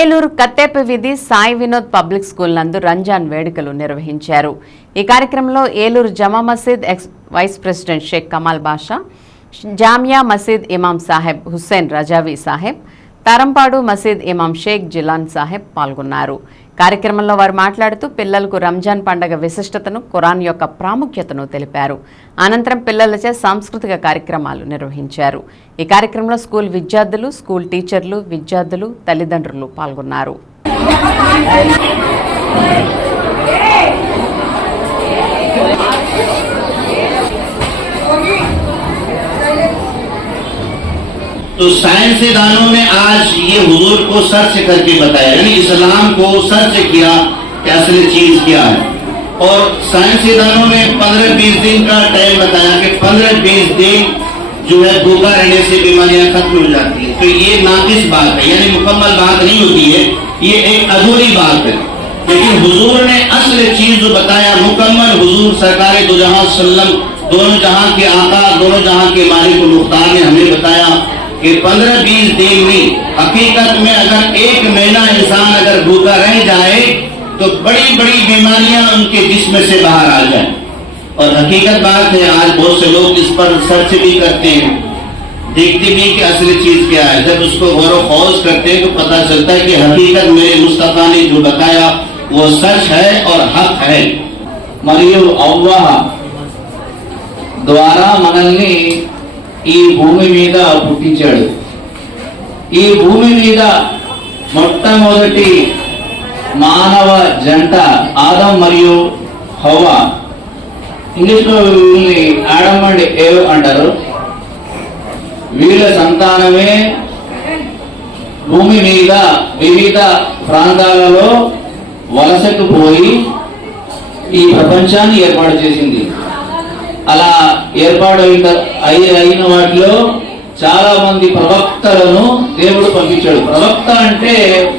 ఏలూరు కత్తేప వీధి Sai Vinod public school నందు రంజాన్ వేడుకలు నిర్వహించారు. ఈ కార్యక్రమంలో Eluru Jama Masjid ex vice president Sheikh Kamal Basha Jamia Masjid ఇమాం సాహెబ్ హుస్సేన్ రజావీ సాహెబ్ తరంపాడు మసీద్ ఇమాం షేక్ జిలాన్ సాహెబ్ పాల్గొన్నారు. కార్యక్రమంలో వారు మాట్లాడుతూ పిల్లలకు రంజాన్ పండగ విశిష్టతను ఖురాన్ యొక్క ప్రాముఖ్యతను తెలిపారు. అనంతరం పిల్లలచే సాంస్కృతిక కార్యక్రమాలు నిర్వహించారు. ఈ కార్యక్రమంలో స్కూల్ విద్యార్థులు స్కూల్ టీచర్లు విద్యార్థులు తల్లిదండ్రులు పాల్గొన్నారు. تو سائنس دانوں نے آج یہ حضور کو سرچ کر کے بتایا یعنی اسلام کو سرچ کیا کہ اصل چیز کیا ہے۔ اور سائنس دانوں نے پندرہ بیس دن کا ٹائم بتایا کہ پندرہ بیس دن جو ہے بھوکا رہنے سے بیماریاں ختم ہو جاتی ہیں۔ تو یہ ناقص بات ہے یعنی مکمل بات نہیں ہوتی ہے، یہ ایک ادھوری بات ہے۔ لیکن حضور نے اصل چیز جو بتایا، مکمل حضور سرکار دو جہاں وسلم دونوں جہاں کے آقا، دونوں جہاں کے مالک المختار نے کہ پندرہ بیس دن میں حقیقت میں اگر ایک مہینہ انسان اگر بھوکا رہ جائے تو بڑی بڑی بیماریاں ان کے جسم سے باہر آ جائیں۔ اور حقیقت بات ہے، آج بہت سے لوگ اس پر سرچ بھی کرتے ہیں۔ دیکھتے بھی کہ اصل چیز کیا ہے۔ جب اس کو غور و خوض کرتے ہیں تو پتہ چلتا ہے کہ حقیقت میرے مصطفیٰ نے جو بتایا وہ سچ ہے اور حق ہے۔ مریم اللہ۔ دوارا منلنے ఈ భూమి మీద పుట్టించాడు. ఈ భూమి మీద మొట్టమొదటి మానవ జంట ఆదం మరియు హవ ఇంగ్లీష్లో వీళ్ళని ఆడమ్ అండ్ ఏవ్ అంటారు. వీళ్ళ సంతానమే భూమి మీద వివిధ ప్రాంతాలలో వలసకు పోయి ఈ ప్రపంచాన్ని ఏర్పాటు చేసింది. ఏర్పాటు అయిన అయి- అయిన వాటిలో చాలా మంది ప్రవక్తలను దేవుడు పంపించాడు. ప్రవక్త అంటే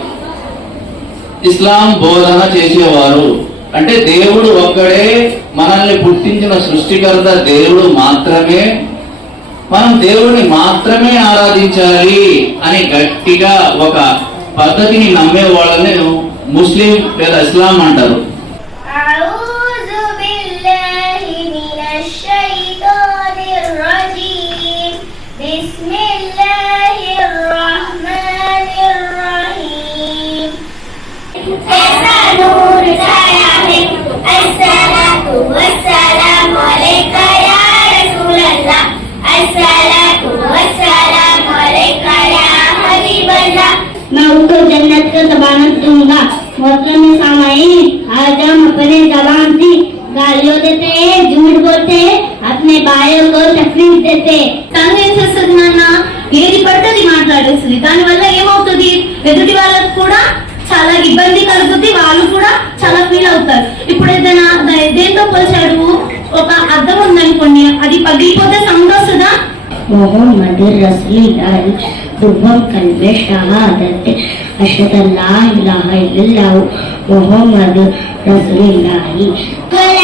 ఇస్లాం బోధన చేసేవారు. అంటే దేవుడు ఒక్కడే మనల్ని పుట్టించిన సృష్టికర్త దేవుడు మాత్రమే. మనం దేవుడిని మాత్రమే ఆరాధించాలి అని గట్టిగా ఒక పద్ధతిని నమ్మే వాళ్ళని ముస్లిం లేదా ఇస్లాం అంటారు. उसको जन्नत का जबानत दूंगा मोहतरम सामाइन आज हम अपने जबान से गालियों देते हैं झूठ बोलते हैं अपने भाइयों को तकलीफ देते हैं తను ఏం చేస్తుంది నాన్న ఏది పడితే అది మాట్లాడేస్తుంది దాని వల్ల ఏమవుతుంది ఎదుటి వాళ్ళకు కూడా చాలా ఇబ్బంది కలుగుతుంది వాళ్ళు కూడా చాలా ఫీల్ అవుతారు ఇప్పుడు ఏదైనా ద- దేంతో పోల్చాడు ఒక అద్దం ఉందనుకోండి అది పగిలిపోతే సౌండ్ محمد رسول دوم کلم شہادت اشہد اللہ الہ الا اللہ محمد رسول اللہ